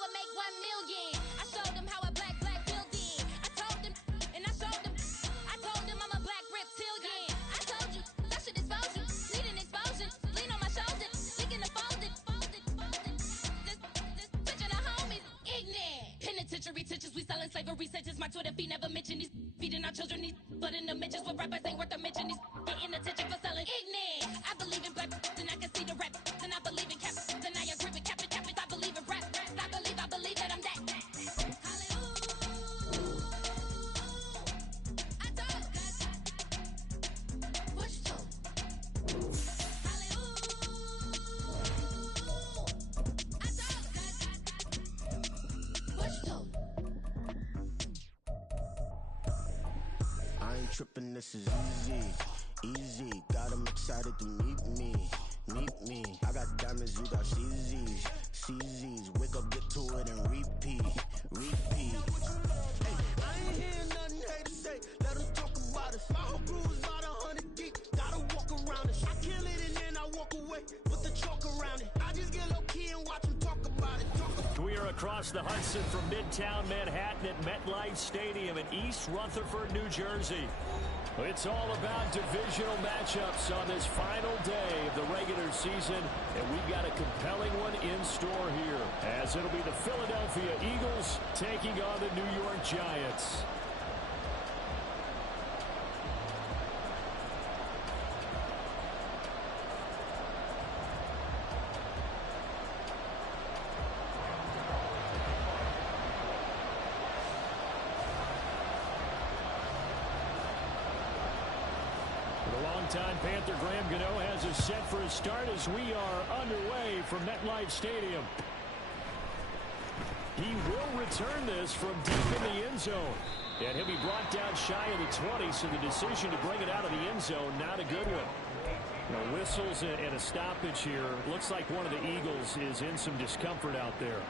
would make 1 million. I showed them how a black building. I told them, and I showed them. I told them I'm a black reptilian. I told you, I should expose you. Need an explosion. Lean on my shoulder. Leaking the folded. Just switching the homies. Ignorant. Penitentiary teachers, we selling slavery sentence. My Twitter feed never mention these. Feeding our children these. Blood in the mentions. What rappers ain't worth a mention. These getting attention for selling ignorant. I believe in black, and I can see the rap. And I believe in cap, and I agree with cap. I believe in rap. I believe that I'm that. I told God. What you told? I told God. What you told? I ain't tripping, this is easy. Easy, got 'em excited to meet me. Meet me. I got diamonds, you got CZs. CZs, wake up, get to it, and repeat. Repeat. Hey, I ain't hearing nothing haters say. Let them talk about us. My whole crew is about 100 deep. Gotta walk around it. I kill it and then I walk away with the chalk around it. I just get low key and watch them talk about it. We are across the Hudson from Midtown Manhattan at MetLife Stadium in East Rutherford, New Jersey. It's all about divisional matchups on this final day of the regular season, and we've got a compelling one in store here, as it'll be the Philadelphia Eagles taking on the New York Giants. Longtime Panther Graham Gano has us set for a start as we are underway from MetLife Stadium. He will return this from deep in the end zone. And he'll be brought down shy of the 20, so the decision to bring it out of the end zone, not a good one. No whistles and a stoppage here. Looks like one of the Eagles is in some discomfort out there.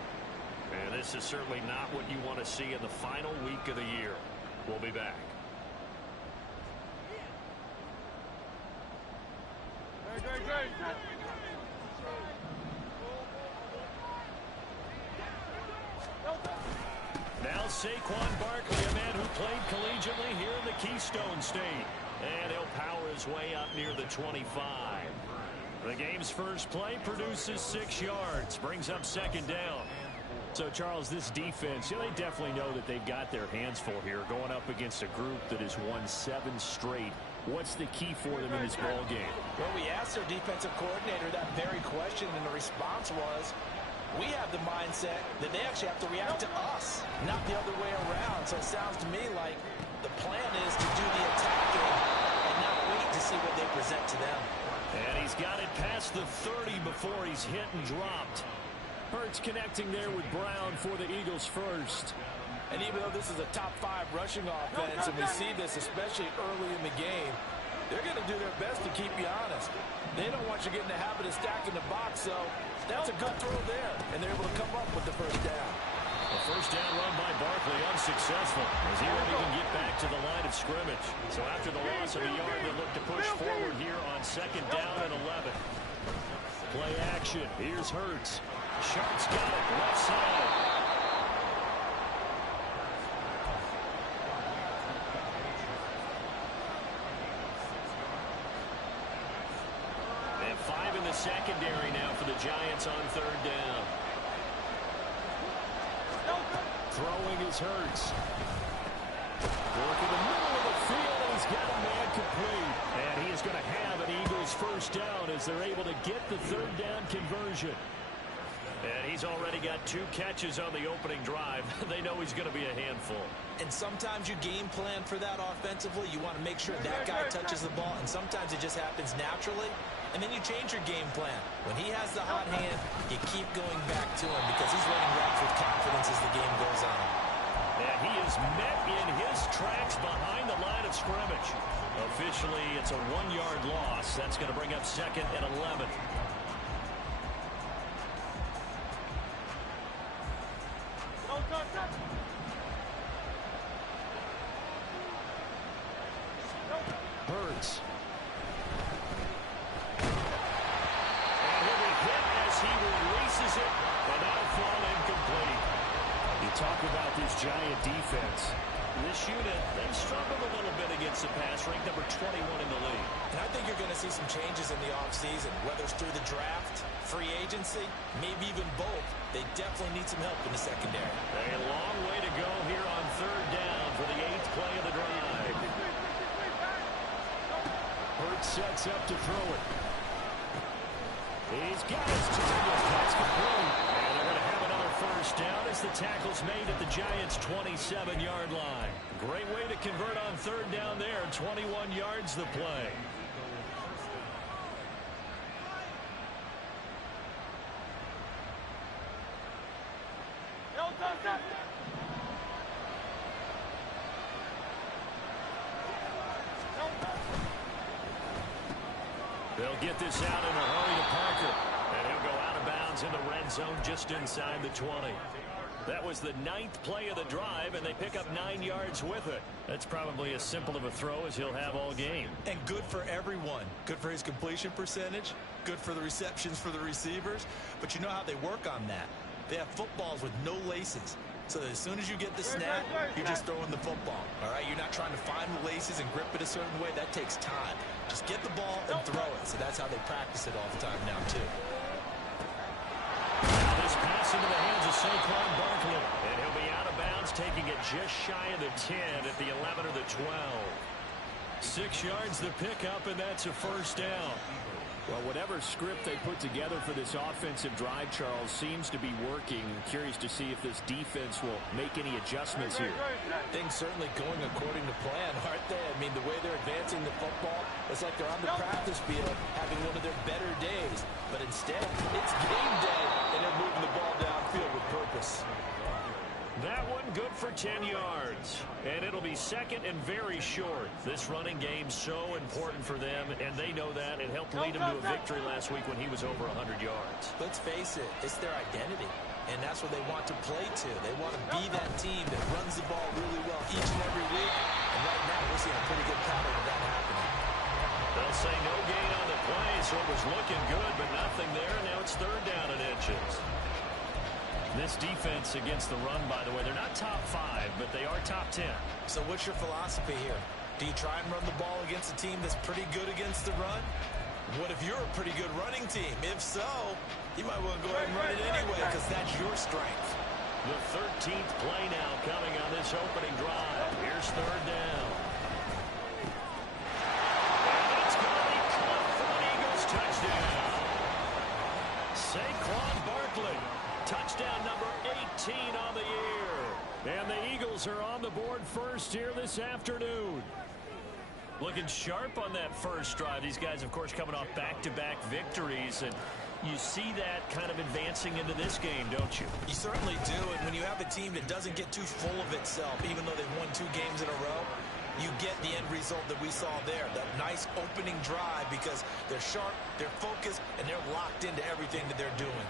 And this is certainly not what you want to see in the final week of the year. We'll be back. Now Saquon Barkley, a man who played collegiately here in the Keystone State. And he'll power his way up near the 25. The game's first play produces 6 yards, brings up second down. So, Charles, this defense, they definitely know that they've got their hands full here going up against a group that has won 7 straight. What's the key for them in this ball game? Well, we asked their defensive coordinator that very question, and the response was, we have the mindset that they actually have to react to us, not the other way around. So it sounds to me like the plan is to do the attacking and not wait to see what they present to them. And he's got it past the 30 before he's hit and dropped. Hurts connecting there with Brown for the Eagles first. And even though this is a top 5 rushing offense, and we see this especially early in the game, they're going to do their best to keep you honest. They don't want you to get in the habit of stacking the box, so that's a good throw there, and they're able to come up with the first down. The first down run by Barkley unsuccessful as he won't even get back to the line of scrimmage. So after the loss of a yard, they look to push forward here on second down and 11. Play action. Here's Hurts. Sharp's got it left side. And 5 in the secondary now for the Giants on third down. Throwing is Hurts. Work in the middle of the field, and he's got a man complete. And he is going to have an Eagles first down as they're able to get the third down conversion. And he's already got 2 catches on the opening drive. They know he's going to be a handful. And sometimes you game plan for that offensively. You want to make sure that guy touches the ball, and sometimes it just happens naturally. And then you change your game plan. When he has the hot hand, you keep going back to him because he's running routes with confidence as the game goes on. And he is met in his tracks behind the line of scrimmage. Officially, it's a 1-yard loss. That's going to bring up second and 11. Hurts. And he'll be hit as he releases it, and that'll fall incomplete. talk about this Giant defense. This unit, they've struggled a little bit against the pass, ranked number 21 in the league. And I think you're going to see some changes in the offseason, whether it's through the draft, free agency, maybe even both. They definitely need some help in the secondary. A long way to go here on third down for the 8th play of the drive. Hurts sets up to throw it. He's got his target. That's complete. And they're going to have another first down as the tackle's made at the Giants' 27-yard line. Great way to convert on third down there. 21 yards the play. They'll get this out in a hurry to Parker. And he'll go out of bounds in the red zone just inside the 20. That was the 9th play of the drive, and they pick up 9 yards with it. That's probably as simple of a throw as he'll have all game. And good for everyone. Good for his completion percentage. Good for the receptions for the receivers. But you know how they work on that. They have footballs with no laces. So that as soon as you get the snap, you're just throwing the football. All right, you're not trying to find the laces and grip it a certain way. That takes time. Just get the ball and throw it. So that's how they practice it all the time now, too. Now this pass into the hands of Saquon Barkley. And he'll be out of bounds, taking it just shy of the 10 at the 11 or the 12. 6 yards the pickup, and that's a first down. Well, whatever script they put together for this offensive drive, Charles, seems to be working. Curious to see if this defense will make any adjustments here. Things certainly going according to plan, aren't they? I mean, the way they're advancing the football, it's like they're on the practice field having one of their better days. But instead, it's game day, and they're moving the ball downfield with purpose. That one good for 10 yards. And it'll be second and very short. This running game's so important for them, and they know that. It helped lead them to a victory last week when he was over 100 yards. Let's face it, it's their identity. And that's what they want to play to. They want to be that team that runs the ball really well each and every week. And right now, we're seeing a pretty good pattern of that happening. They'll say no gain on the play, so it was looking good, but nothing there. Now it's third down and inches. This defense against the run, by the way, they're not top 5, but they are top 10. So what's your philosophy here? Do you try and run the ball against a team that's pretty good against the run? What if you're a pretty good running team? If so, you might want to go ahead and run it anyway because that's your strength. The 13th play now coming on this opening drive. Here's third down. And it's going to be caught for an Eagles touchdown. Saquon Barkley. Touchdown number 18 on the year. And the Eagles are on the board first here this afternoon. Looking sharp on that first drive. These guys, of course, coming off back-to-back victories. And you see that kind of advancing into this game, don't you? You certainly do. And when you have a team that doesn't get too full of itself, even though they've won 2 games in a row, you get the end result that we saw there. That nice opening drive because they're sharp, they're focused, and they're locked into everything that they're doing.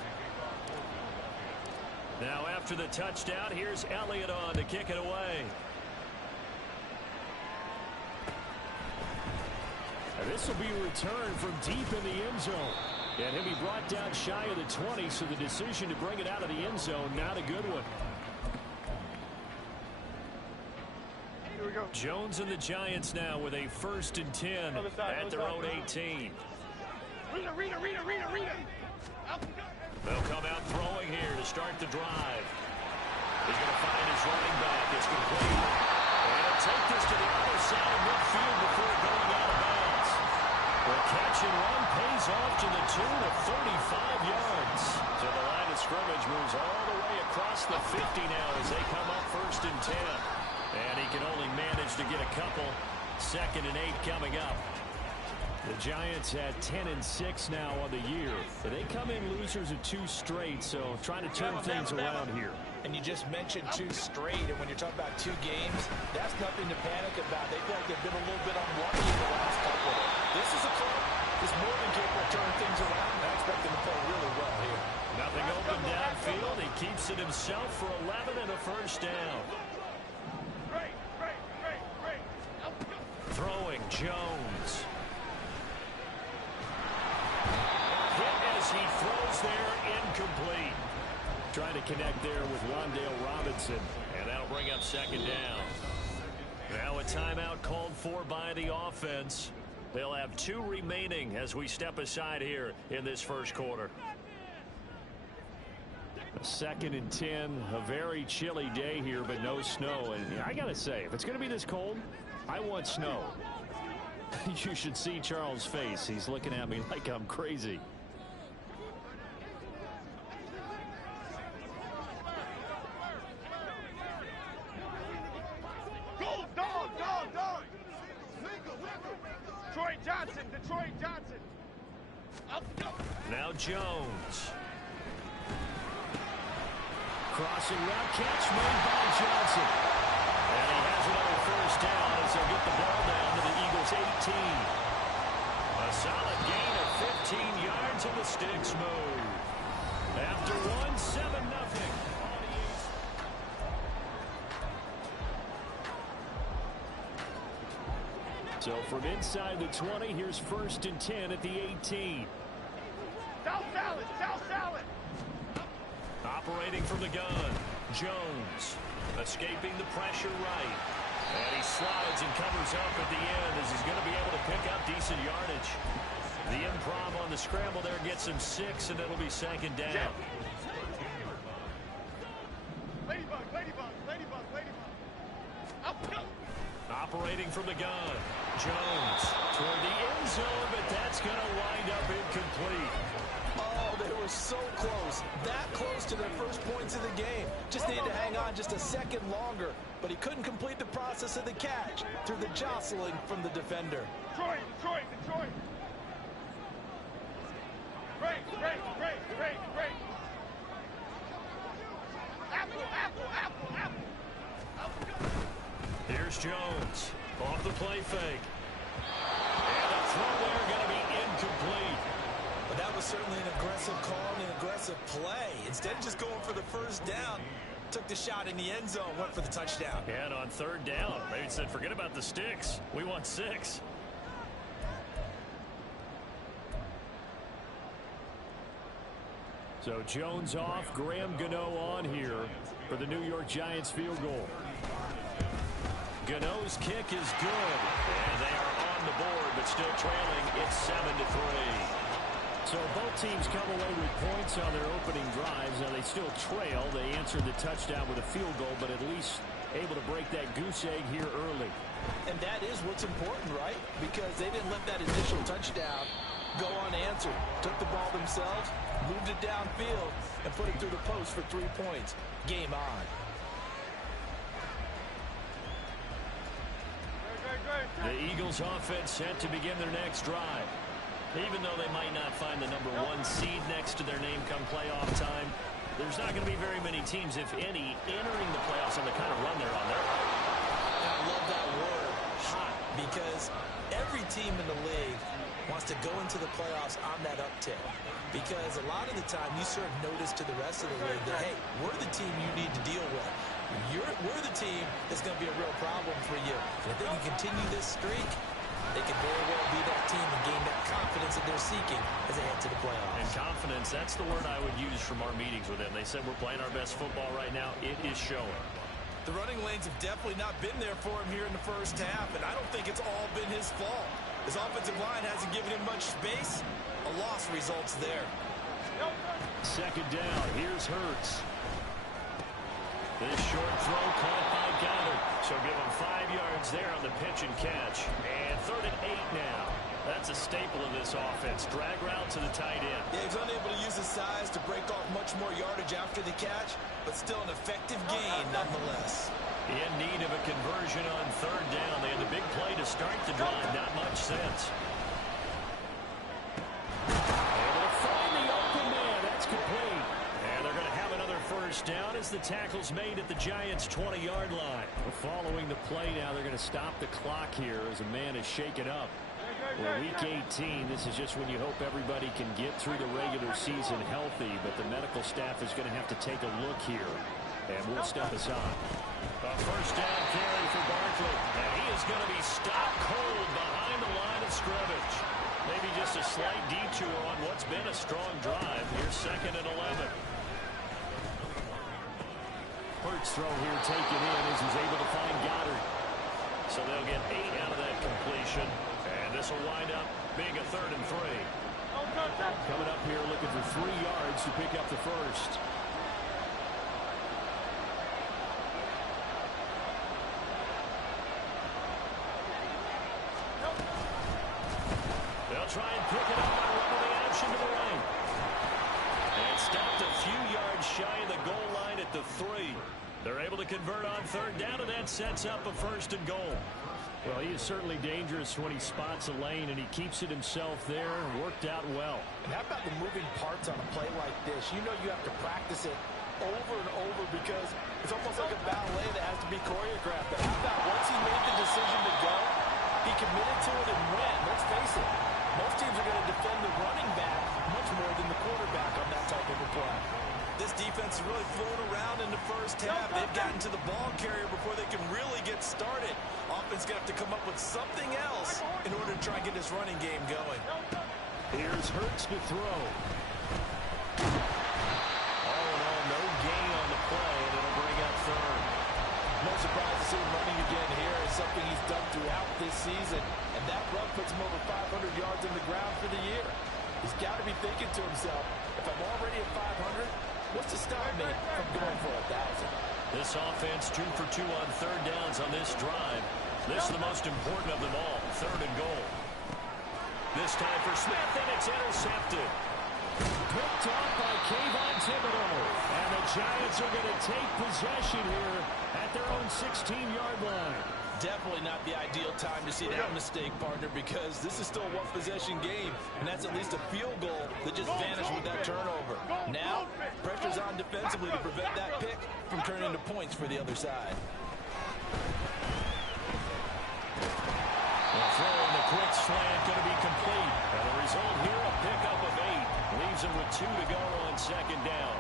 Now after the touchdown, here's Elliott on to kick it away. And this will be a return from deep in the end zone. And he'll be brought down shy of the 20, so the decision to bring it out of the end zone, not a good one. Here we go. Jones and the Giants now with a 1st and 10 at their own 18. Rita. They'll come out throwing here to start the drive. He's going to find his running back. It's complete. And he'll take this to the other side of midfield before going out of bounds. The catch and run pays off to the tune of 35 yards. So the line of scrimmage moves all the way across the 50 now as they come up 1st and 10. And he can only manage to get a couple. 2nd and 8 coming up. The Giants at 10 and 6 now on the year. They come in losers of 2 straight, so trying to turn things around here. And you just mentioned 2 straight, and when you're talking about 2 games, that's nothing to panic about. They feel like they've been a little bit unlucky in the last couple. This is a club that's more than capable of turning things around, and I expect them to play really well here. Nothing open downfield. He keeps it himself for 11 and a first down. Throwing Jones. Hit as he throws there, incomplete. Trying to connect there with Rondale Robinson. And that'll bring up second down. Now a timeout called for by the offense. They'll have 2 remaining as we step aside here in this first quarter. 2nd and 10. A very chilly day here, but no snow. And I got to say, if it's going to be this cold, I want snow. You should see Charles' face. He's looking at me like I'm crazy. Detroit Johnson. Now Jones. Crossing route catch made by Johnson. And he has another first down as they'll get the ball down to the Eagles' 18. A solid gain of 15 yards and the sticks move. After 7-0. So from inside the 20, here's 1st and 10 at the 18. South salad. Operating from the gun. Jones escaping the pressure right. And he slides and covers up at the end as he's going to be able to pick up decent yardage. The improv on the scramble there gets him 6, and it'll be 2nd down. Ladybug. Operating from the gun. Jones toward the end zone, but that's going to wind up incomplete. Oh, they were so close. That close to their first points of the game. Just needed to hang on just a second longer. But he couldn't complete the process of the catch through the jostling from the defender. Detroit. Great. Apple. Here's Jones off the play fake. And the throw there going to be incomplete. But that was certainly an aggressive call and an aggressive play. Instead of just going for the first down, took the shot in the end zone, went for the touchdown. And on 3rd down, they said, forget about the sticks. We want 6. So Jones off, Graham Gano on here for the New York Giants field goal. Gano's kick is good. And they are on the board, but still trailing. It's 7-3. So both teams come away with points on their opening drives. Now they still trail. They answered the touchdown with a field goal, but at least able to break that goose egg here early. And that is what's important, right? Because they didn't let that initial touchdown go unanswered. Took the ball themselves, moved it downfield, and put it through the post for 3 points. Game on. The Eagles offense set to begin their next drive. Even though they might not find the number 1 seed next to their name come playoff time, there's not going to be very many teams, if any, entering the playoffs on the kind of run they're on. And I love that word, hot, because every team in the league wants to go into the playoffs on that uptick. Because a lot of the time you serve notice to the rest of the league that, hey, we're the team you need to deal with. We're the team that's going to be a real problem for you. And if they can continue this streak, they can very well be that team and gain that confidence that they're seeking as they head to the playoffs. And confidence, that's the word I would use from our meetings with them. They said we're playing our best football right now. It is showing. The running lanes have definitely not been there for him here in the first half, and I don't think it's all been his fault. His offensive line hasn't given him much space. A loss results there. 2nd down. Here's Hurts. This short throw caught by Goddard. So give him 5 yards there on the pitch and catch. And 3rd and 8 now. That's a staple of this offense. Drag route to the tight end. Yeah, he's unable to use his size to break off much more yardage after the catch, but still an effective gain nonetheless. In need of a conversion on 3rd down. They had the big play to start the drive. Not much sense. Able to find the open man. That's complete. And they're going to have another first down as the tackle's made at the Giants' 20-yard line. Following the play now, they're going to stop the clock here as a man is shaken up. Well, week 18, this is just when you hope everybody can get through the regular season healthy, but the medical staff is going to have to take a look here, and we'll step aside. A first down carry for Barkley, and he is going to be stopped cold behind the line of scrimmage. Maybe just a slight detour on what's been a strong drive. Here's 2nd and 11. Hurts throw here taken in as he's able to find Goddard. So they'll get 8 out of that completion. And this will wind up being a 3rd and 3. Coming up here looking for 3 yards to pick up the first. They'll try and pick it up by running the option to the right. And stopped a few yards shy of the goal line at the 3. They're able to convert on 3rd down, and that sets up a 1st and goal. Well, he is certainly dangerous when he spots a lane, and he keeps it himself there and worked out well. And how about the moving parts on a play like this? You know you have to practice it over and over because it's almost like a ballet that has to be choreographed. But how about once he made the decision to go, he committed to it and went. Let's face it, most teams are going to defend the running back much more than the quarterback on that type of a play. This defense is really flown around in the first half. They've gotten to the ball carrier before they can really get started. Offense going to have to come up with something else in order to try and get this running game going. Here's Hurts to throw. All in all, no gain on the play, and it'll bring up 3rd. No surprise to see him running again here. It's something he's done throughout this season. And that run puts him over 500 yards on the ground for the year. He's got to be thinking to himself, if I'm already at 500, what's to stop me from going for 1,000? This offense 2 for 2 on 3rd downs on this drive. This is the most important of them all, 3rd and goal. This time for Smith, and it's intercepted. Picked off by Kayvon Thibodeau. And the Giants are going to take possession here at their own 16-yard line. Definitely not the ideal time to see that mistake, partner, because this is still a one-possession game, and that's at least a field goal that just vanished with that turnover. Now, pressure's on defensively to prevent that pick from turning into points for the other side. The throw in the quick slant going to be complete. And the result here, a pickup of 8. Leaves them with 2 to go on 2nd down.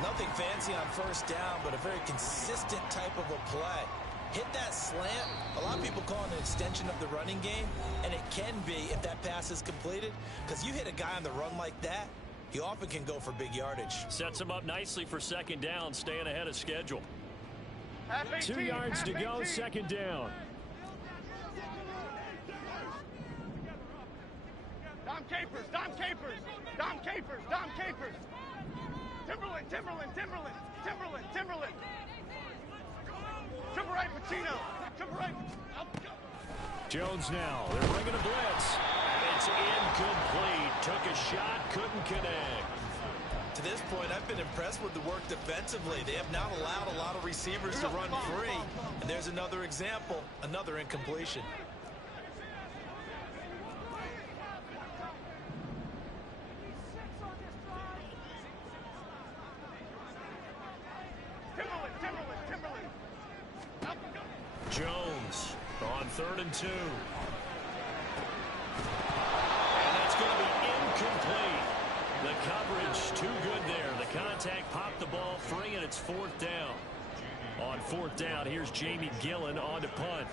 Nothing fancy on 1st down, but a very consistent type of a play. Hit that slant. A lot of people call it an extension of the running game, and it can be if that pass is completed, because you hit a guy on the run like that, he often can go for big yardage. Sets him up nicely for 2nd down, staying ahead of schedule. 2 yards to go, 2nd down. Dom Capers, Dom Capers, Dom Capers, Dom Capers. Timberland, Timberland, Timberland, Timberland, Timberland. Triple right, Pacino. Triple right. Jones now. They're bringing a blitz. And it's incomplete. Took a shot, couldn't connect. To this point, I've been impressed with the work defensively. They have not allowed a lot of receivers to run free. And there's another example, another incompletion. Timberland, Timberland, Timberland. Jones on 3rd and 2. And that's going to be incomplete. The coverage too good there. The contact popped the ball free, and it's 4th down. On 4th down, here's Jamie Gillen on to punt.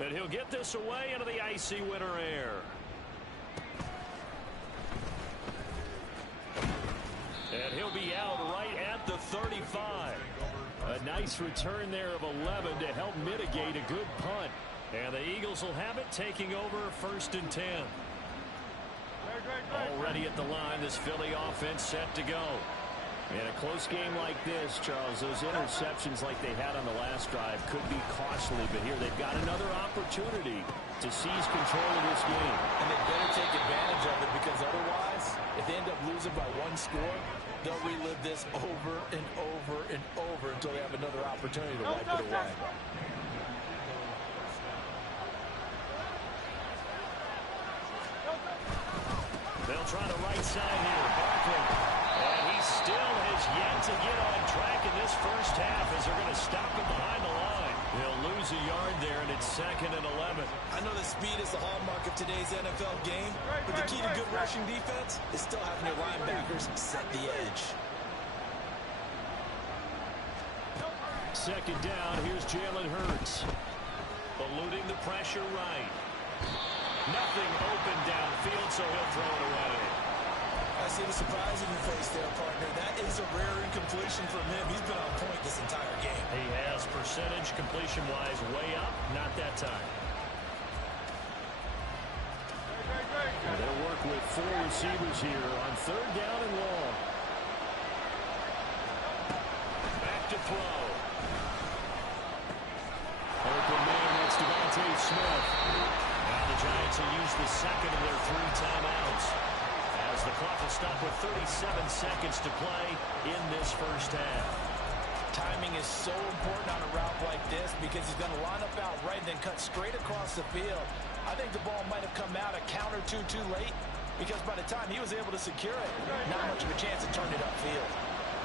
And he'll get this away into the icy winter air. And he'll be out right at the 35. A nice return there of 11 to help mitigate a good punt. And the Eagles will have it, taking over 1st and 10. Already at the line, this Philly offense set to go. In a close game like this, Charles, those interceptions like they had on the last drive could be costly, but here they've got another opportunity to seize control of this game. And they better take advantage of it, because otherwise, if they end up losing by 1 score, they'll relive this over and over and over until they have another opportunity to wipe it away. They'll try the right side here. Barkley. And he still has yet to get on track in this first half as they're going to stop him behind the line. They'll lose a yard there, and it's 2nd and 11. I know that speed is the hallmark of today's NFL game, but the key to good rushing defense is still having your linebackers set the edge. 2nd down, here's Jalen Hurts. Eluding the pressure right. Nothing open downfield, so he'll throw it away. I see the surprise in your face there, partner. completion from him. He's been on point this entire game. He has percentage completion-wise way up. Not that time. They'll work with 4 receivers here on 3rd down and long. Back to throw. Open man, that's Devontae Smith. Now the Giants will use the second of their 3 timeouts as the clock will stop with 37 seconds to play in this first half. Timing is so important on a route like this because he's going to line up out right and then cut straight across the field. I think the ball might have come out a count or two too late because by the time he was able to secure it, not much of a chance to turn it upfield.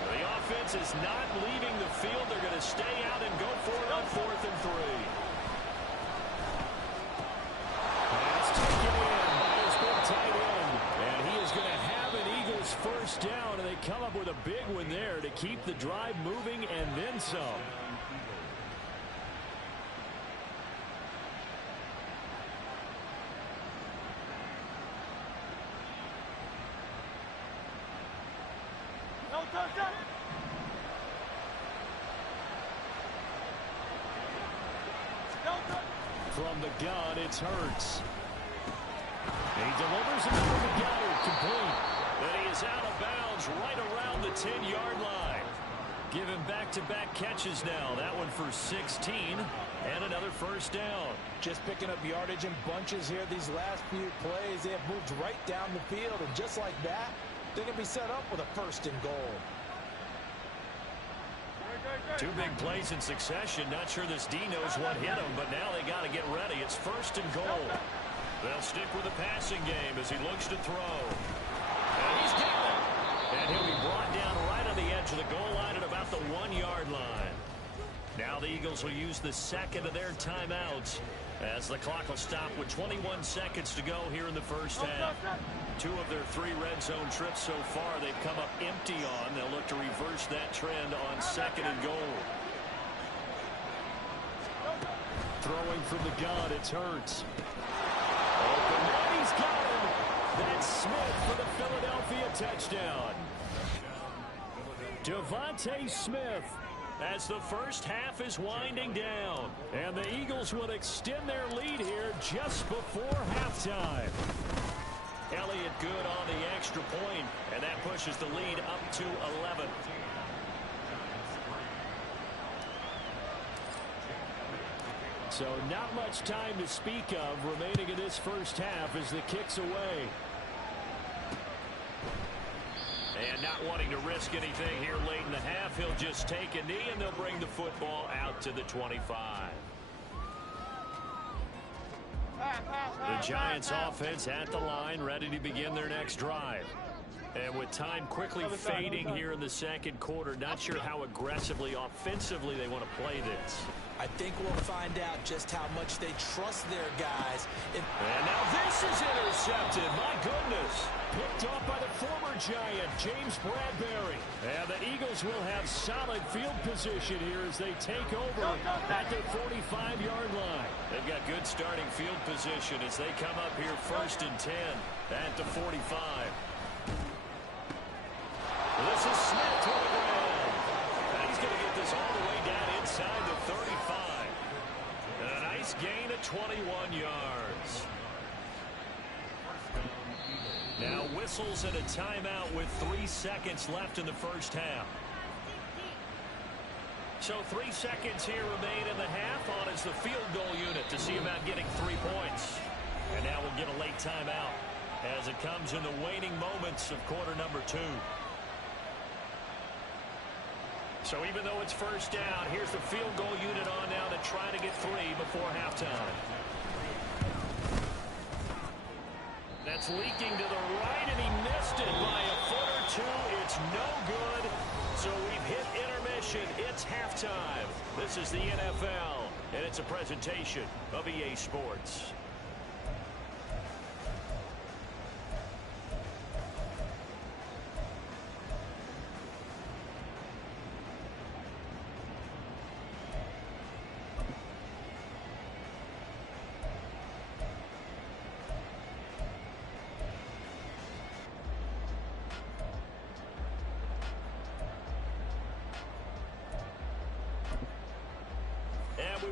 The offense is not leaving the field. They're going to stay out and go for it on 4th and 3. Pass taken in by his big tight end. And he is going to have an Eagles first down, and they come up with a big one there to keep the drive moving and then some. From the gun, it's Hurts. He delivers it over the Goddard, complete. And he is out of bounds right around the 10-yard line. Give him back-to-back catches now. That one for 16 and another first down. Just picking up yardage in bunches here. These last few plays, they have moved right down the field. And just like that, they're going to be set up with a 1st and goal. 2 big plays in succession. Not sure this D knows what hit him, but now they got to get ready. It's 1st and goal. They'll stick with the passing game as he looks to throw. And he's got it. And he'll be brought down right on the edge of the goal line at about the 1-yard line. Now the Eagles will use the second of their timeouts as the clock will stop with 21 seconds to go here in the first half. 2 of their 3 red zone trips so far they've come up empty on. They'll look to reverse that trend on 2nd and goal. Throwing from the gun, it's Hurts. Open man, he's got him. That's Smith for the Philadelphia touchdown. Devontae Smith as the first half is winding down. And the Eagles will extend their lead here just before halftime. Elliott good on the extra point, and that pushes the lead up to 11. So not much time to speak of remaining in this first half as the kick's away. And not wanting to risk anything here late in the half, he'll just take a knee and they'll bring the football out to the 25. The Giants offense at the line, ready to begin their next drive. And with time quickly fading here in the second quarter, not sure how aggressively, offensively they want to play this. I think we'll find out just how much they trust their guys. And now this is intercepted. My goodness. Picked off by the former Giant, James Bradbury. And the Eagles will have solid field position here as they take over at their 45-yard line. They've got good starting field position as they come up here 1st and 10 at the 45. This is Smith to the ground. And he's going to get this all the way down inside the 35. And a nice gain of 21 yards. Now whistles and a timeout with 3 seconds left in the first half. So 3 seconds here remain in the half on as the field goal unit to see about getting 3 points. And now we'll get a late timeout as it comes in the waning moments of quarter number 2. So even though it's first down, here's the field goal unit on now to try to get 3 before halftime. That's leaking to the right, and he missed it by a foot or 2. It's no good. So we've hit intermission. It's halftime. This is the NFL, and it's a presentation of EA Sports.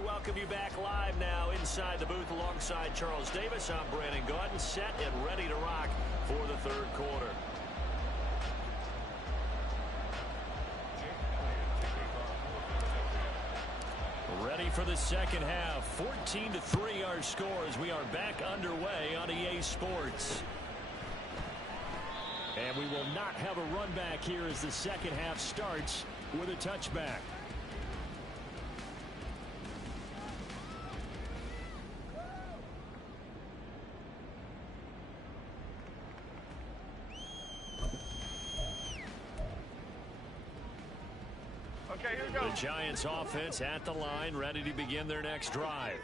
welcome you back live now inside the booth alongside Charles Davis. I'm Brandon Gaudin, set and ready to rock for the third quarter. Ready for the second half. 14-3 our score as we are back underway on EA Sports. And we will not have a run back here as the second half starts with a touchback. Okay, here we go. The Giants offense at the line, ready to begin their next drive.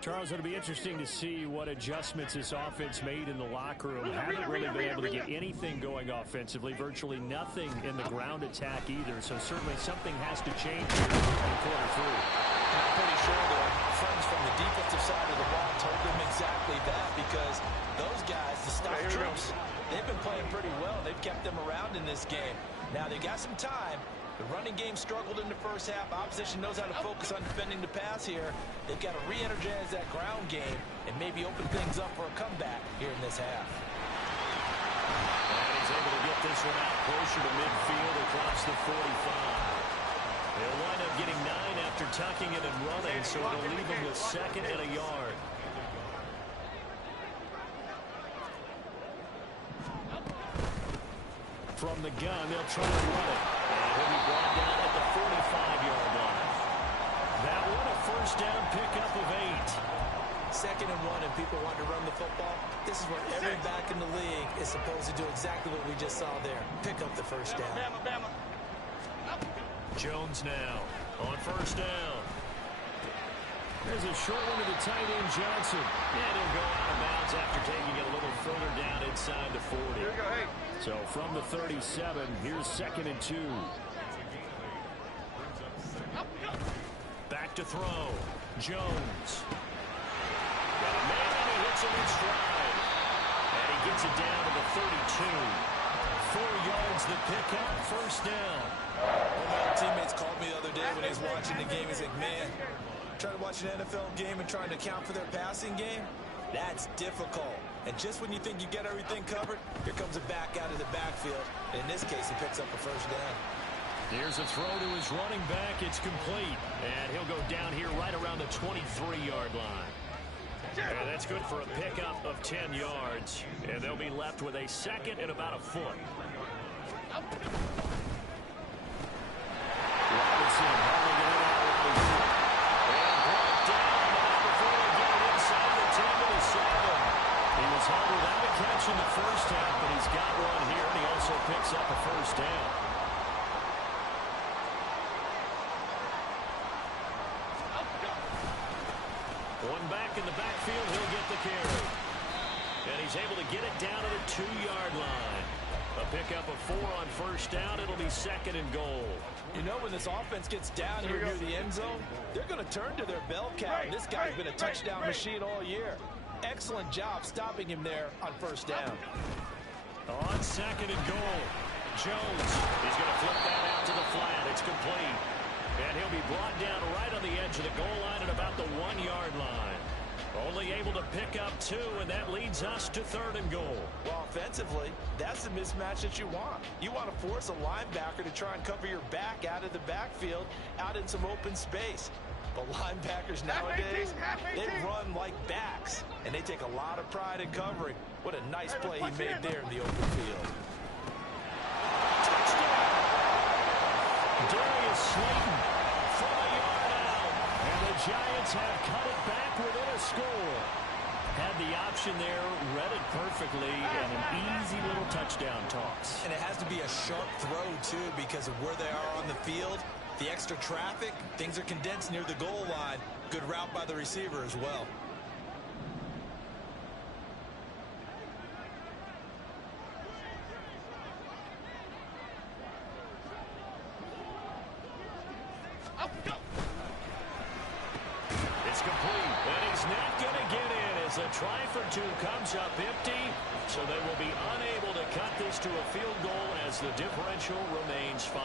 Charles, it'll be interesting to see what adjustments this offense made in the locker room. Haven't really been able to get anything going offensively, virtually nothing in the ground attack either. So certainly something has to change here in quarter three. And I'm pretty sure their friends from the defensive side of the ball told them exactly that, because those guys, the stock troops, they've been playing pretty well. They've kept them around in this game. Now they got some time. The running game struggled in the first half. Opposition knows how to focus on defending the pass here. They've got to re-energize that ground game and maybe open things up for a comeback here in this half. And he's able to get this one out closer to midfield across the 45. They'll wind up getting 9 after tucking it and running, so it'll leave them with second and a yard. From the gun, they'll try to run it. He'll be brought down at the 45-yard line. That one a first down pickup of 8. 2nd and 1, and people want to run the football. This is where every back in the league is supposed to do exactly what we just saw there. Pick up the first down. Jones now on first down. There's a short one to the tight end, Johnson. And he'll go out of bounds after taking it a little further down inside the 40. Here we go, hey. So from the 37, here's 2nd and 2. Back to throw. Jones. Got a man and he hits him in stride. And he gets it down to the 32. 4 yards the pickup, first down. One of my teammates called me the other day when he was watching the game. He's like, man, trying to watch an NFL game and trying to account for their passing game? That's difficult. And just when you think you get everything covered, here comes a back out of the backfield. In this case, he picks up a first down. Here's a throw to his running back. It's complete. And he'll go down here right around the 23-yard line. And that's good for a pickup of 10 yards. And they'll be left with a second and about a foot. Robinson hauling it in out right. And brought down before they get it inside the 10 to the 7. He was held without a catch in the first half, but he's got one here, and he also picks up a first down. One back in the backfield, he'll get the carry. And he's able to get it down to the 2-yard line. A pickup of 4 on first down. It'll be 2nd and goal. You know, when this offense gets down here near the end zone, they're going to turn to their bell cow. This guy's been a touchdown machine all year. Excellent job stopping him there on first down. On 2nd and goal, Jones. He's going to flip that out to the flat. It's complete. And he'll be brought down right on the edge of the goal line at about the 1-yard line. Only able to pick up 2, and that leads us to 3rd and goal. Well, offensively, that's the mismatch that you want. You want to force a linebacker to try and cover your back out of the backfield, out in some open space. But linebackers nowadays, they run like backs, and they take a lot of pride in covering. What a nice play he made there in the open field. Touchdown! Darius Slayton from a yard out. And the Giants have cut it back within a score. Had the option there, read it perfectly, and an easy little touchdown toss. And it has to be a sharp throw, too, because of where they are on the field. The extra traffic, things are condensed near the goal line. Good route by the receiver as well. It's complete, and he's not going to get in as a try for 2 comes up empty, so they will be unable to cut this to a field goal as the differential remains 5.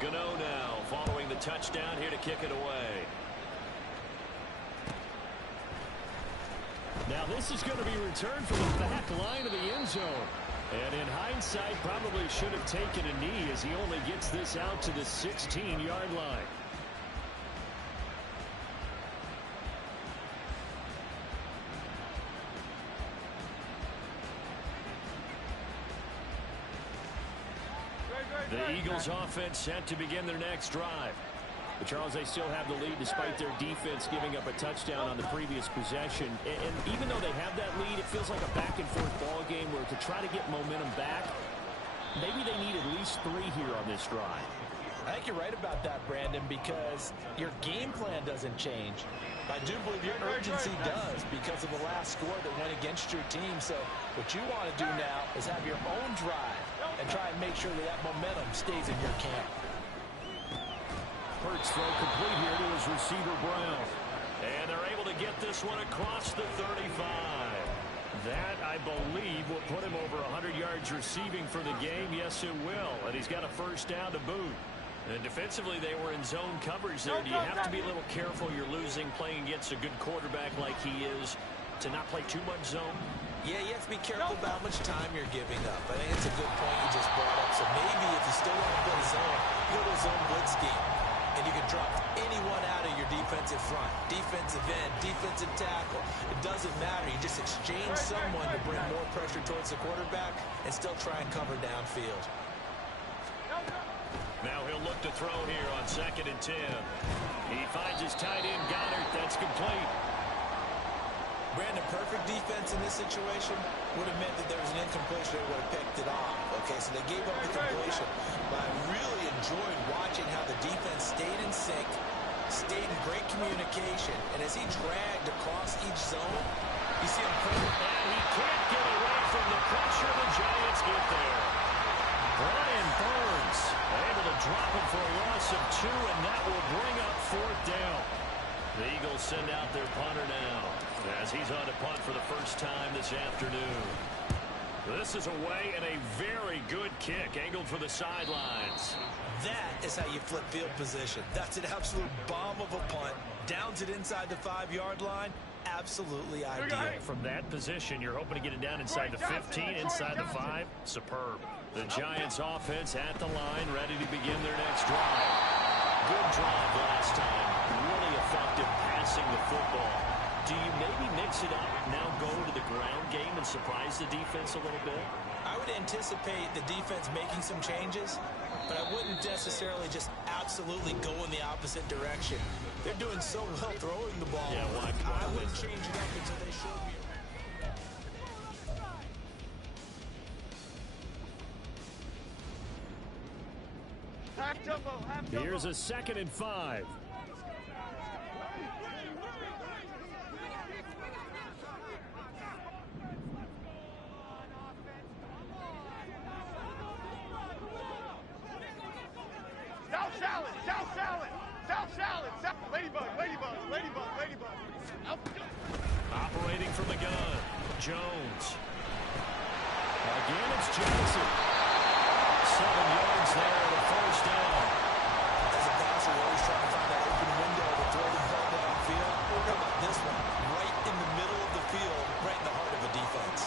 Gano now following the touchdown here to kick it away. Now this is going to be returned from the back line of the end zone. And in hindsight, probably should have taken a knee as he only gets this out to the 16-yard line. The Eagles offense set to begin their next drive. But Charles, they still have the lead despite their defense giving up a touchdown on the previous possession. And even though they have that lead, it feels like a back-and-forth ball game where to try to get momentum back, maybe they need at least 3 here on this drive. I think you're right about that, Brandon, because your game plan doesn't change. I do believe your urgency does because of the last score that went against your team. So what you want to do now is have your own drive and try and make sure that that momentum stays in your camp. Hurts throw complete here to his receiver, Brown. And they're able to get this one across the 35. That, I believe, will put him over 100 yards receiving for the game. Yes, it will. And he's got a first down to boot. And defensively, they were in zone coverage there. Do you have to be a little careful? You're losing playing against a good quarterback like he is to not play too much zone? Yeah, you have to be careful about how much time you're giving up. I think it's a good point you just brought up. So maybe if you still want to play zone, you go to a zone blitz scheme. And you can drop anyone out of your defensive front. Defensive end, defensive tackle. It doesn't matter. You just exchange someone to bring more pressure towards the quarterback and still try and cover downfield. Now he'll look to throw here on 2nd and 10. He finds his tight end, Goddard. That's complete. Brandon, perfect defense in this situation would have meant that there was an incompletion. They would have picked it off. Okay, so they gave up the completion. But I really enjoyed watching how the defense stayed in sync, stayed in great communication, and as he dragged across each zone, you see him put it. And he can't get away from the pressure. The Giants get there. Brian Burns able to drop him for a loss of 2, and that will bring up 4th down. The Eagles send out their punter now as he's on to punt for the first time this afternoon. This is away and a very good kick angled for the sidelines. That is how you flip field position. That's an absolute bomb of a punt. Downs it inside the 5-yard line. Absolutely ideal. From that position, you're hoping to get it down inside the 15, inside the 5. Superb. The Giants offense at the line, ready to begin their next drive. Good drive last time. Really effective passing the football. Do you maybe mix it up, now go to the ground game and surprise the defense a little bit? I would anticipate the defense making some changes, but I wouldn't necessarily just absolutely go in the opposite direction. They're doing so well throwing the ball. Yeah, well, I wouldn't change it up until they showed me. Here's a 2nd and 5. Operating from the gun, Jones. Again, it's Johnson. 7 yards there at a first down. As a passer, you're always trying to find that open window to throw the ball downfield. How about this one? Right in the middle of the field, right in the heart of a defense.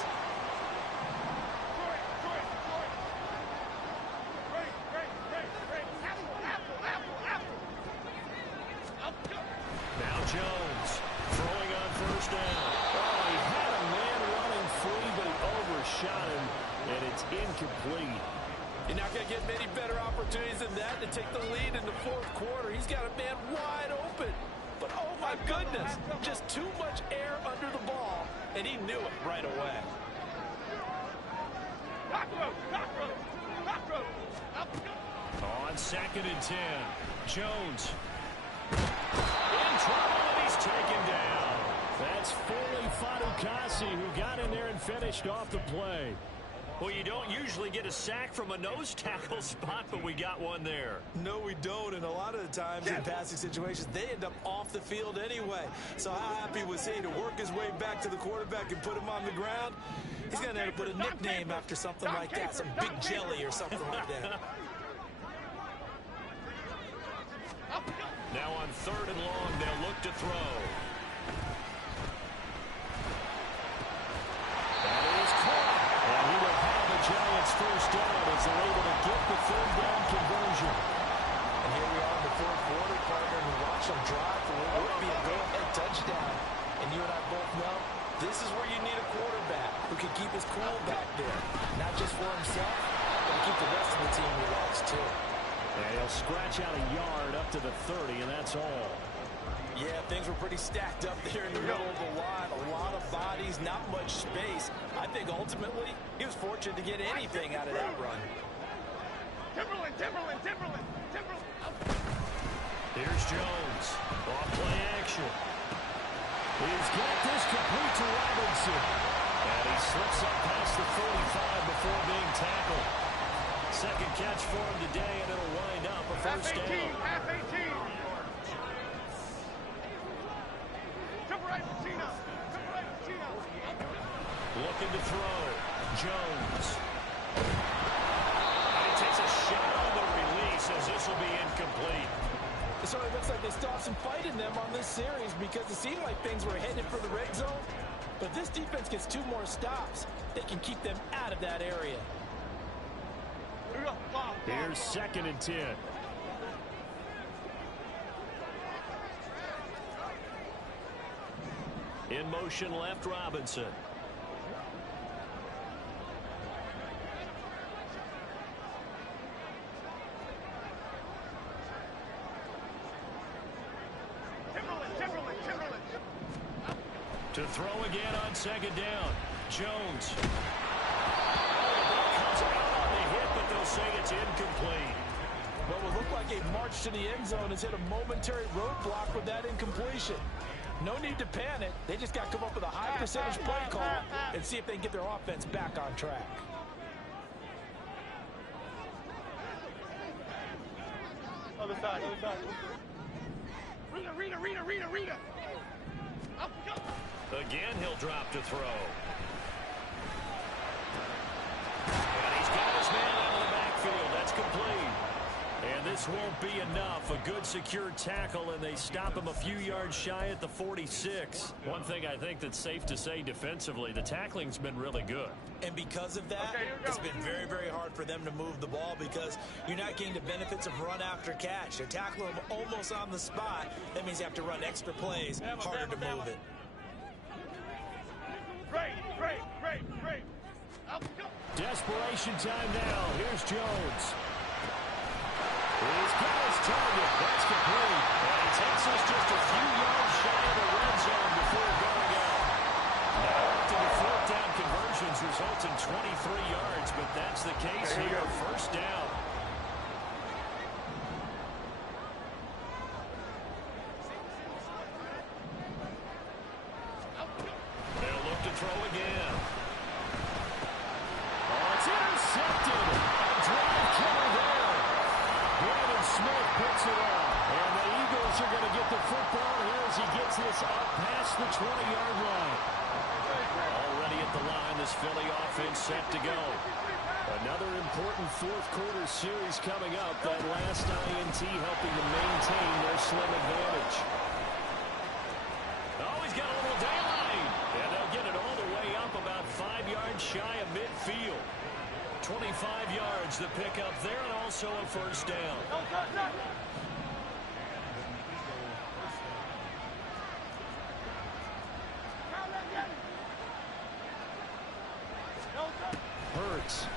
Now Jones throwing on first down. Oh, he had a man running free, but he overshot him, and it's incomplete. You're not going to get many better opportunities than that to take the lead in the 4th quarter. He's got a man wide open. But, oh, my goodness, just too much air under the ball, and he knew it right away. On 2nd and 10, Jones in trouble, and he's taken down. That's Foley Fatukasi who got in there and finished off the play. Well, you don't usually get a sack from a nose tackle spot, but we got one there. No, we don't, and a lot of the times in passing situations, they end up off the field anyway. So how happy was he to work his way back to the quarterback and put him on the ground? He's going to end up with a nickname after something like that, some Big Jelly or something like that. Now on 3rd and long, they'll look to throw. first down as they're able to get the third down conversion. And here we are in the fourth quarter, partner, and watch them drive for what would be a go-ahead touchdown. And you and I both know this is where you need a quarterback who can keep his cool back there. Not just for himself, but to keep the rest of the team relaxed, too. And he'll scratch out a yard up to the 30, and that's all. Yeah, things were pretty stacked up there in the middle of the line. A lot of bodies, not much space. I think ultimately he was fortunate to get anything out of that run. Timberland, Timberland, Timberland, Timberland. Here's Jones. Off play action. He's got this complete to Robinson. And he slips up past the 45 before being tackled. Second catch for him today, and it'll wind up a first down. Half 18. Jump right, Pacino. Jump right, Pacino. Looking to throw. Jones. And he takes a shot on the release as this will be incomplete. It sort of looks like they stopped some fight in them on this series because it seemed like things were headed for the red zone. But if this defense gets 2 more stops, they can keep them out of that area. Here's 2nd and 10. In motion left, Robinson. To throw again on 2nd down. Jones. The ball comes out on the hit, but they'll say it's incomplete. What would look like a march to the end zone has hit a momentary roadblock with that incompletion. No need to panic. They just got to come up with a high percentage play call and see if they can get their offense back on track. Other side, other side. Rita. Up, go. Again, he'll drop to throw. And he's got his man out of the backfield. That's complete. And this won't be enough. A good secure tackle, and they stop him a few yards shy at the 46. One thing I think that's safe to say defensively, the tackling's been really good. And because of that, it's been very, very hard for them to move the ball because you're not getting the benefits of run after catch. They're tackling them almost on the spot. That means you have to run extra plays, harder to move it. Great. Desperation time now. Here's Jones. He's got his target. That's complete. And he takes us just a few yards shy of the red zone before going out. Now up to the 4th down conversions results in 23 yards, but that's the case here. First down. They'll look to throw again. Oh, it's intercepted. A drive killer there. Brandon Smith picks it up. And the Eagles are going to get the football here as he gets this up past the 20-yard line. Already at the line, this Philly offense set to go. Another important fourth quarter series coming up. That last INT helping to maintain their slim advantage. Oh, he's got a little daylight. And they'll get it all the way up about 5 yards shy of midfield. 25 yards to pick up there, and also a first down. Hurts.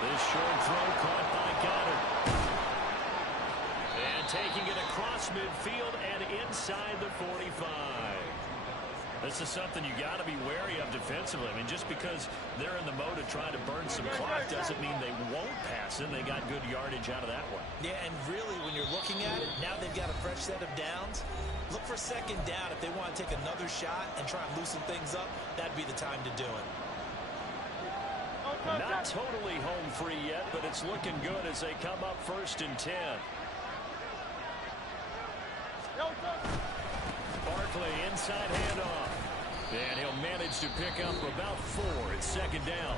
This short throw caught by Goddard. And taking it across midfield and inside the 45. This is something you got to be wary of defensively. I mean, just because they're in the mode of trying to burn some clock doesn't mean they won't pass it. They got good yardage out of that one. Yeah, and really, when you're looking at it, now they've got a fresh set of downs. Look for 2nd down. If they want to take another shot and try and loosen things up, that'd be the time to do it. Not totally home free yet, but it's looking good as they come up 1st and 10. Barkley inside handoff. And he'll manage to pick up about 4 at 2nd down.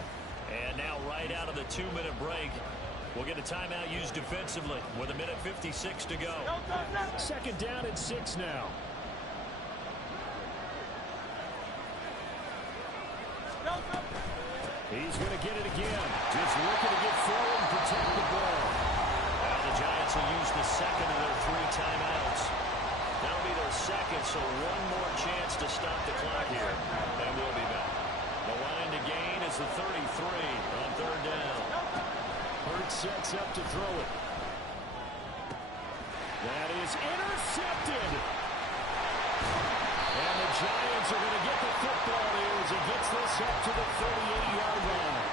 And now right out of the 2-minute break, we'll get a timeout used defensively with 1:56 to go. 2nd down and 6 now. He's going to get it again. Just looking to get forward and protect the ball. Now the Giants will use the second of their 3 timeouts. That'll be their second, so one more chance to stop the clock here. And we'll be back. The line to gain is the 33 on 3rd down. Hurts sets up to throw it. That is intercepted. And the Giants are going to get the football here as he gets this up to the 38-yard line.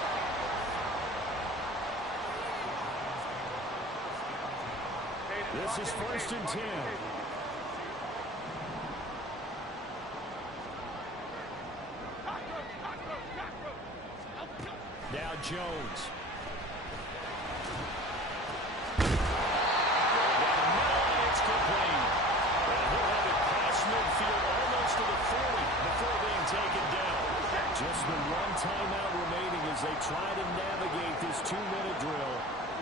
This is 1st and 10. Now Jones. It's complete. And he'll have it past midfield almost to the 40 before being taken down. Just the one timeout remaining as they try to navigate this 2-minute drill.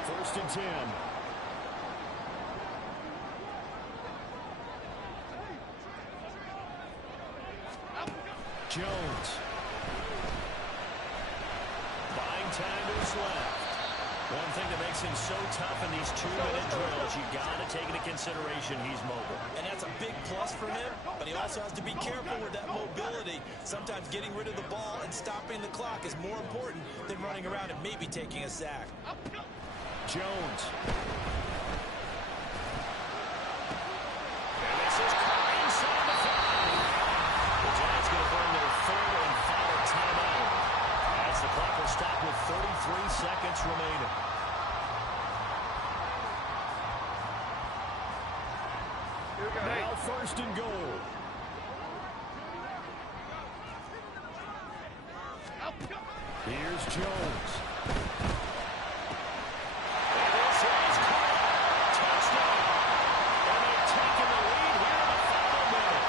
1st and 10. Jones. Buying time to his left. One thing that makes him so tough in these 2-minute drills, you got to take into consideration he's mobile. And that's a big plus for him, but he also has to be careful with that mobility. Sometimes getting rid of the ball and stopping the clock is more important than running around and maybe taking a sack. Jones. And this is caught inside the 5. The Giants going to burn their 3rd and final timeout as the clock will stop with 33 seconds remaining. Now 1st and goal. Here's Jones. And this is caught. Touchdown. And they've taken the lead here in the final minute.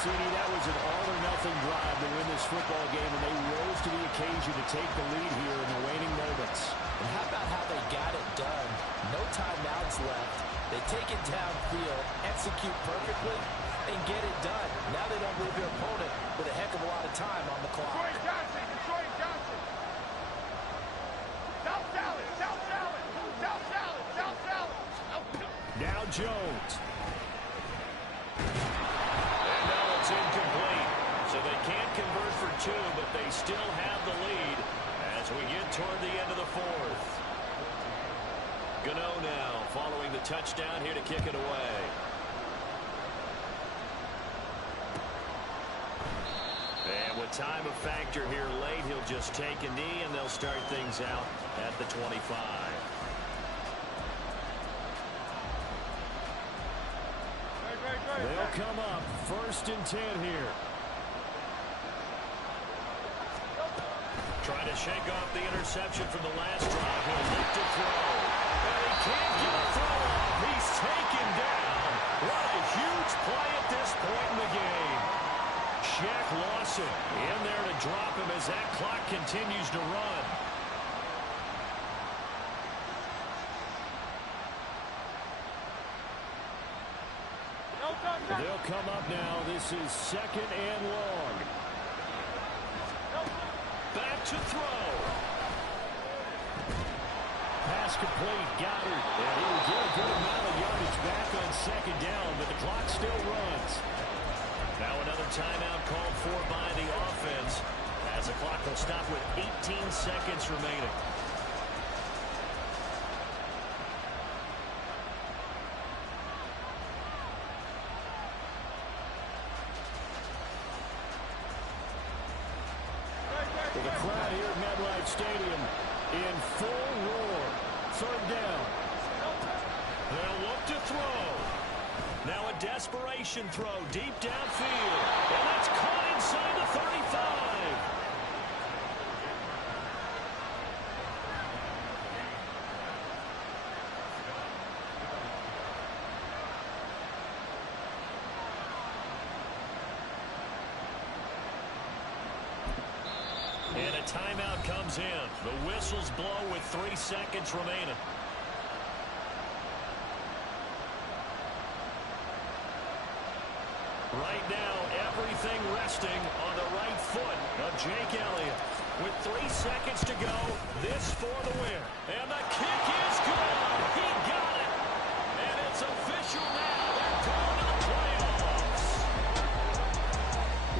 CD, that was an all-or-nothing drive to win this football game, and they rose to the occasion to take the lead here in the waning moments. And how about how they got it done? No timeouts left. They take it downfield, execute perfectly, and get it done. Now they don't leave their opponent with a heck of a lot of time on the clock. Detroit Johnson, Detroit Johnson. South salad, South salad, South salad, South salad. Now Jones. And now it's incomplete. So they can't convert for 2, but they still have the lead as we get toward the end of the 4th. Gano now following the touchdown here to kick it away. And with time a factor here late, he'll just take a knee and they'll start things out at the 25. They'll come up 1st and 10 here. Trying to shake off the interception from the last drive. He'll look to throw. And he can't get a throw off. He's taken down. What a huge play at this point in the game. Shaq Lawson in there to drop him as that clock continues to run. They'll come up now. This is 2nd and long. Back to throw. Pass complete. Goddard. And he will get a good amount of yardage back on 2nd down, but the clock still runs. Now another timeout called for by the offense as the clock will stop with 18 seconds remaining. Well, the crowd here at MetLife Stadium in full roar. 3rd down. They'll look to throw. Now a desperation throw deep downfield. And that's caught inside the 35. And a timeout comes in. The whistles blow with 3 seconds remaining. Right now, everything resting on the right foot of Jake Elliott. With 3 seconds to go, this for the win. And the kick is good. He got it. And it's official now. They're going to the playoffs.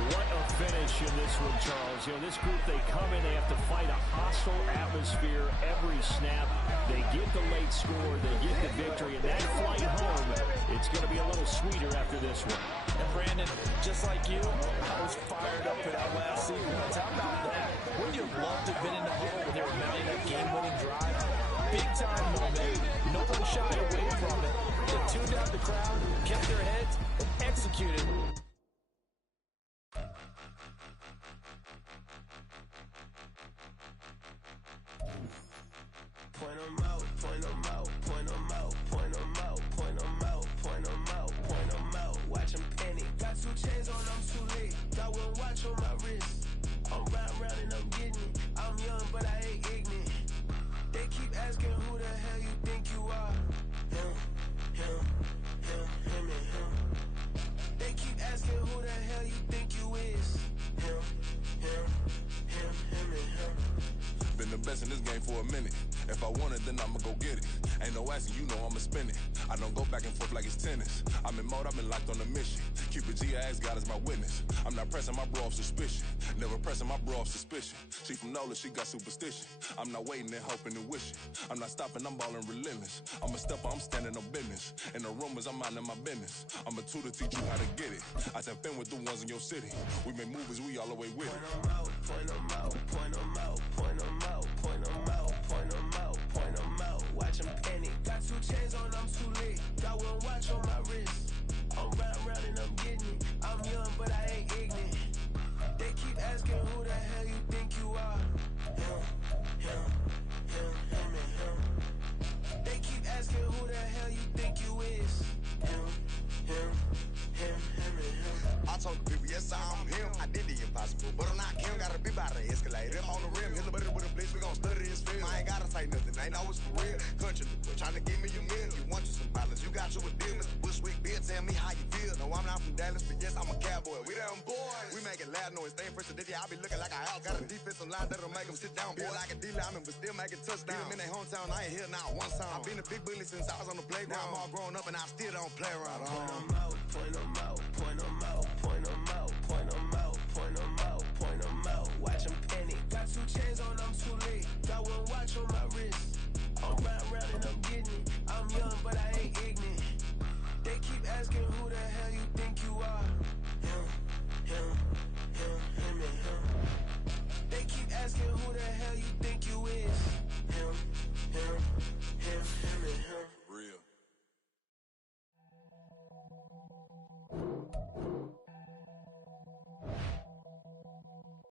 What a finish in this one, Charles. You know, this group, they come in, they have to fight a hostile atmosphere every snap. They get the late score, they get the victory, and that flight home, it's going to be a little sweeter after this one. And Brandon, just like you, I was fired up for that last sequence. How about that? Wouldn't you have loved to have been in the huddle when they were mounting that game-winning drive? Big time moment. Nobody shied away from it. They tuned out the crowd, kept their heads, and executed. Point them out, point them out, point them out, point them out, point them out, point them out, point them out. Watch them panic. Got 2 chains on, I'm too late. Got 1 watch on my wrist. I'm round and I'm getting it. I'm young, but I ain't ignorant. They keep asking who the hell you think you are. Him, him, him, him, and him. They keep asking who the hell you think you is. Him, him, him, him, and him. Been the best in this game for a minute. If I want it, then I'ma go get it. Ain't no asking, you know I'ma spin it. I don't go back and forth like it's tennis. I'm in mode, I've been locked on a mission. Keep it G, I ask God as my witness. I'm not pressing my bro off suspicion. Never pressing my bro off suspicion. She from Nola, she got superstition. I'm not waiting and hoping and wishing. I'm not stopping, I'm balling relentless. I'm a stepper, I'm standing on business. In the rumors, I'm minding my business. I'm a tutor, teach you how to get it. I said, fin with the ones in your city. We make movies, we all the way with it. Point them out, point them out, point them out, point them out, point them out, point them out, point them out. Watch them panic. Got 2 chains on, I'm too late. Got 1 watch on my wrist. I'm round and I'm getting it. I'm young, but I ain't ignorant. They keep asking who the hell you think you are. Him, him, him, him, and him. They keep asking who the hell you think you is. Him, him, him, him, and him. I told the people, yes, I'm him. I did the impossible, but I'm not him. Gotta be by the escalator. On the rim, hit the butter with a blitz. We gon' study his film. I ain't gotta say nothing. Ain't know it's for real. Country, trying to give me your meal. You want you some balance. You got you a deal. Mr. Bushwick, Bill, tell me how you feel. No, I'm not from Dallas, but yes, I'm a cowboy. We them boys. We making loud noise. Staying fresh to this year. I be looking like a house. Got a defensive line that'll make them sit down. Feel like a D lineman, but still making touchdowns. Them in their hometown, I ain't here now one time. I've been a big bully since I was on the playground. I'm all grown up and I still don't play around. Point them out, point them out, point them out, point them out, point them out, point them out, point them out. Watch them panic. Got 2 chains on, I'm too late. Got 1 watch on my wrist.